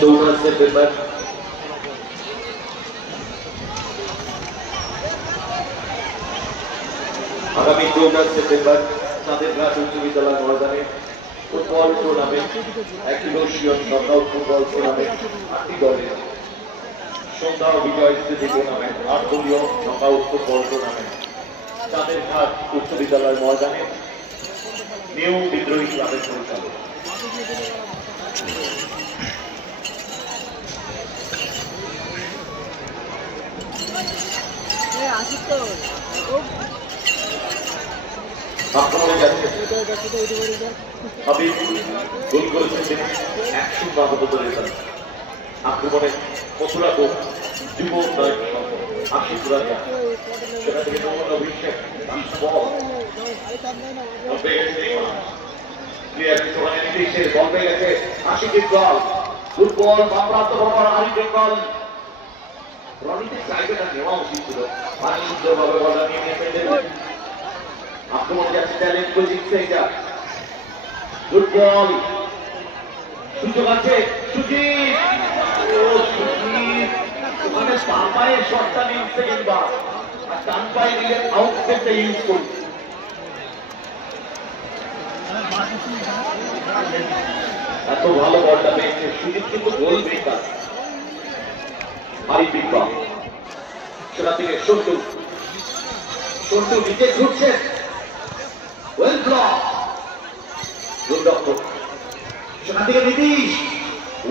14 September আগামী 14 September Chanderghat উচ্চ বিদ্যালয় ময়দানে ফুটবল টুর্নামেন্ট একদিবসীয় নকআউট ফুটবল টুর্নামেন্ট 8টি দলের সন্ধ্যা ও বিজয় স্মৃতি টুর্নামেন্ট 8 দলীয় নকআউট ফুটবল টুর্নামেন্ট চাঁদেরঘাট উচ্চ বিদ্যালয় ময়দানে নিউ বিদ্রোহী ক্লাবের পরিচালক আক্রমণে যাচ্ছে হাবিব গোল করেছেন তিনি 100 আহত করেছেন আক্রমণে মথুরা গোল যুব উন্নয়ন সংঘ আশিক রাজা সেটা থেকে নমুনা অভিষেক বল পেয়ে গেছে আশিকের দল ফুটবল বামপ্রান্ত বরাবর আরিফের দল রনিতে জায়গাটা নেওয়া উচিত ছিল পানি সুন্দরভাবে বলটা নিয়ে নিয়ে আক্রমণে যাচ্ছে ট্যালেন্ট কোচিং সেন্টার ফুটবল সুযোগ আছে সুজিত ও সুজিত মানে বাম পায়ের শটটা নিয়ে সেকেন্ড বার আর ডান পায়ে নিলে আউট স্টেপটা ইউজ করবে এত ভালো বলটা পেয়েছে সুজিত কিন্তু গোল মেকার আরিফ ইকবাল সেটা থেকে সন্টু সন্টু নিচে ছুটছে ওয়েল ব্লক গোলরক্ষক সেখান থেকে নীতিশ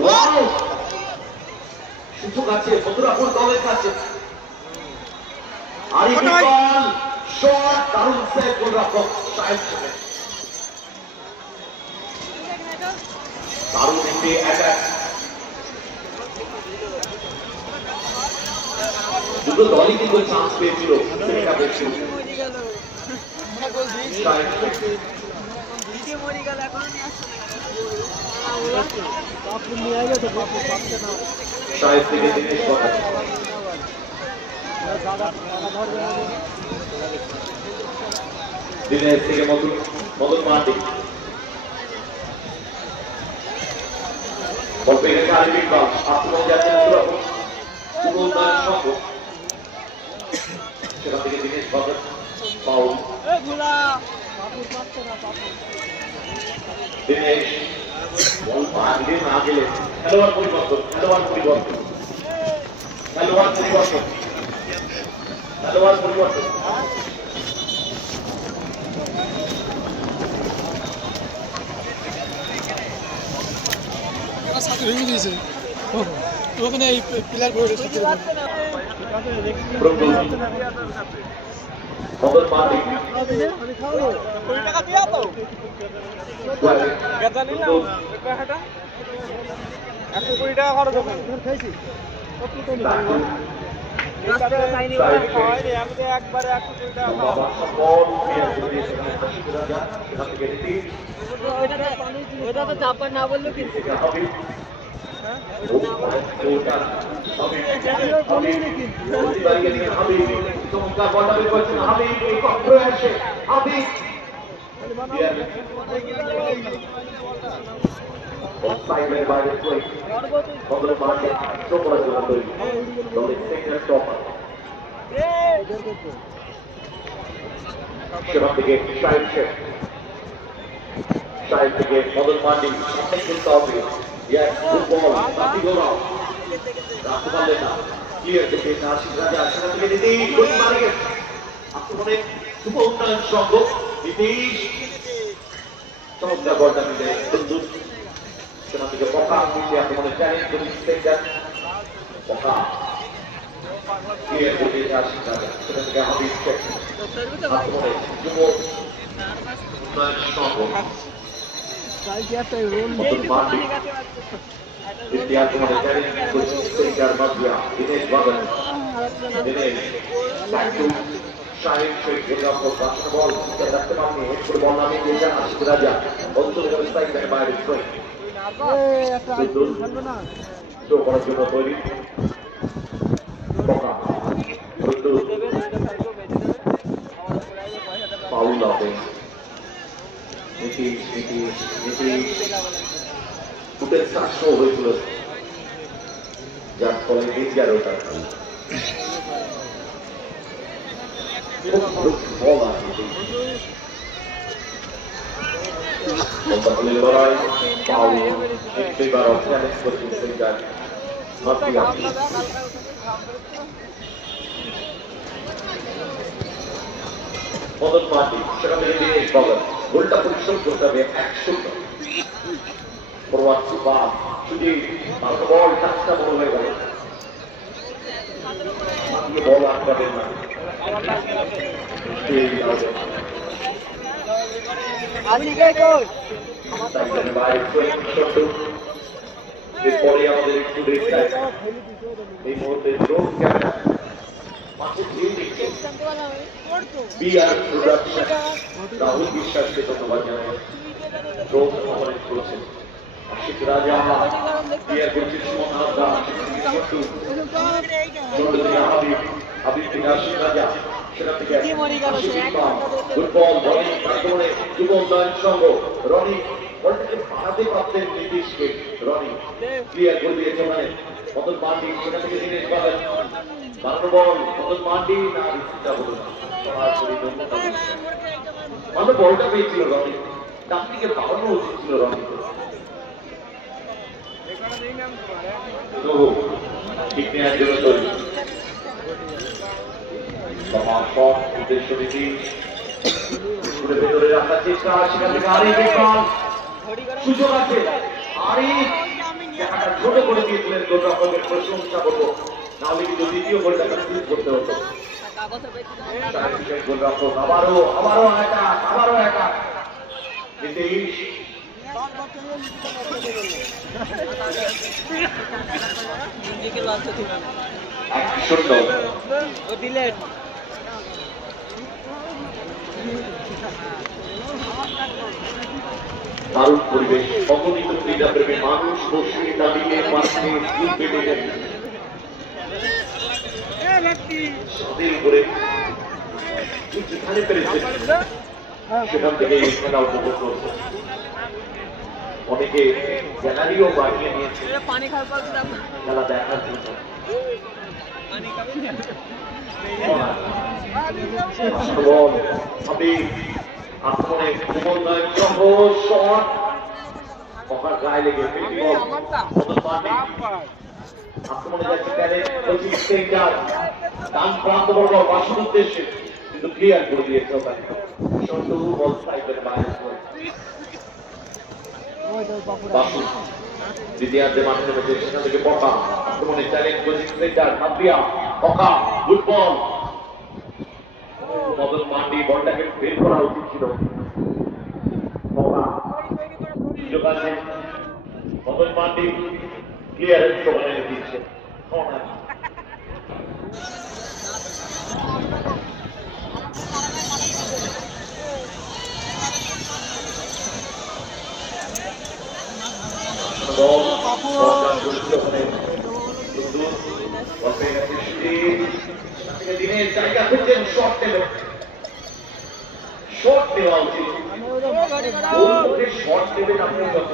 ওয়াও সুযোগ আছে মথুরাপুর দলের কাছে আরিফ ইকবাল শট দারুণ সেভ গোলরক্ষক সাহেব দারুণ একটি অ্যাটাক দুটো দলই কিন্তু চান্স পেয়েছিল সেটা পেয়েছিল শাহেদ থেকে দিনেশ কথা দিনেশ থেকে মদন মাহাতি বল পেয়ে গেছে আরিফ ইকবাল আক্রমণ যাচ্ছে যুব উন্নয়ন সংঘ সেখান থেকে দিনেশ কথা পাউল দিনেশ বল পাঁচে না গেলে খেলোয়াড় পরিবর্তন খেলোয়াড় পরিবর্তন খেলোয়াড় পরিবর্তন খেলোয়াড় পরিবর্তন ভেঙে দিয়েছে ওখানে এই পিলার করে মদন মাহাতি চাপা না বললো কিন্তু সেখান থেকে শাহিদ থেকে মদন মান্ডি খেলতে হবে আক্রমণে যুব উন্নয়ন সংঘ নীতিশ চমৎকার বলটা মিলে সেখান থেকে পকা আক্রমণে ট্যালেন্ট কোচিং সেন্টার পকা সেখান থেকে হাবিব আক্রমণে যুব উন্নয়ন সংঘ ইতিহাস তোমাদের ট্যালেন্ট কোচিং সেন্টার মাধ্যমে দিনেশ বাদল দিনেশ শাহিদ শেখ গোলরক্ষক বাসনা বল রাখতে পারেনি হেড করে বল নামিয়ে দিয়েছেন আশিক রাজা অন্তরে স্ট্রাইক থেকে বাইরে স্ট্রাইক শো করার জন্য তৈরি পাউল হবে নীতিশ ফুটের 400 হয়েছিল যার ফলে ডেঞ্জার ওটা বল আছে লড়াই পাও একবার চ্যালেঞ্জ করছেন সেন্টার মদন মাটি সেখান থেকে দিনেশ বাবন গোলটা পরিশ্রম করতে হবে 100 ফরওয়ার্ড সুপার শুধু মাত্র বল টাচটা বল হয়ে গেল বল আটকাবেন না এরপরে আমাদের একটু এই মুহূর্তে রাহুল বিশ্বাসকে ধন্যবাদ জানাই ড্রোন কভারেজ করেছেন আশিক রাজা বিয়ার করছেন সুমন হাজরা হাবিব থেকে আশিক রাজা সেখান থেকে ফুটবল বলিং তারপরে যুব উন্নয়ন সংঘ রনি বলটাকে বাড়াতে পারতেন নীতিশকে রনি ক্লিয়ার করে দিয়েছে মানে মদন মান্ডি সেখান থেকে দিনেশ বাবন বানানো বল মদন মান্ডি না রিসিভটা হলো না সরাসরি মানে বলটা পেয়েছিল রনি ডান দিকে বাড়ানো উচিত ছিল রনি ঠিক নেওয়ার জন্য তৈরি উদ্দেশ্য নীতি ভেতরে রাখার চেষ্টা সেখান থেকে আরই বেকার সুযোগ আছে আরই ছোট করে দিয়েছিলেন গোলরক্ষকের প্রশংসা করবো নাহলে কিন্তু দ্বিতীয় গোলটা কনফিউজ করতে হতো গোলরক্ষক আবারও একা নীতিশ দারুণ পরিবেশ অগণিত ক্রীড়াপ্রেমী মানুষ বসে দাঁড়িয়ে মাঠে বেঁধে গেছে স্বাধীন করে যেখানে পেরেছে সেখান থেকে এই খেলা উপভোগ করছে অনেকে গ্যালারিও বাড়িয়ে নিয়েছে খেলা দেখার জন্য আক্রমণে উন্নয়ন সংঘ শট মহার গায়ে লেগে আক্রমণে যাচ্ছে কোচিং সেন্টার ডান প্রান্ত বর্গ বাসুর উদ্দেশ্যে কিন্তু ক্লিয়ার করে দিয়েছে ওখানে সন্টু বল সাইডের বাইরে বাসু দ্বিতীয়ার্ধে মাঠে নেমেছে সেখান থেকে পকা আক্রমণে চ্যালেঞ্জ কোচিং সেন্টার নাদিয়া পকা ফুটবল মদন মান্ডি বলটাকে বের করা উচিত ছিল মদন মান্ডি ক্লিয়ারেন্স করে দিচ্ছে দিনের জায়গা খুঁজছেন শর্ট নেওয়া উচিত শর্ট নেবেন আপনি যত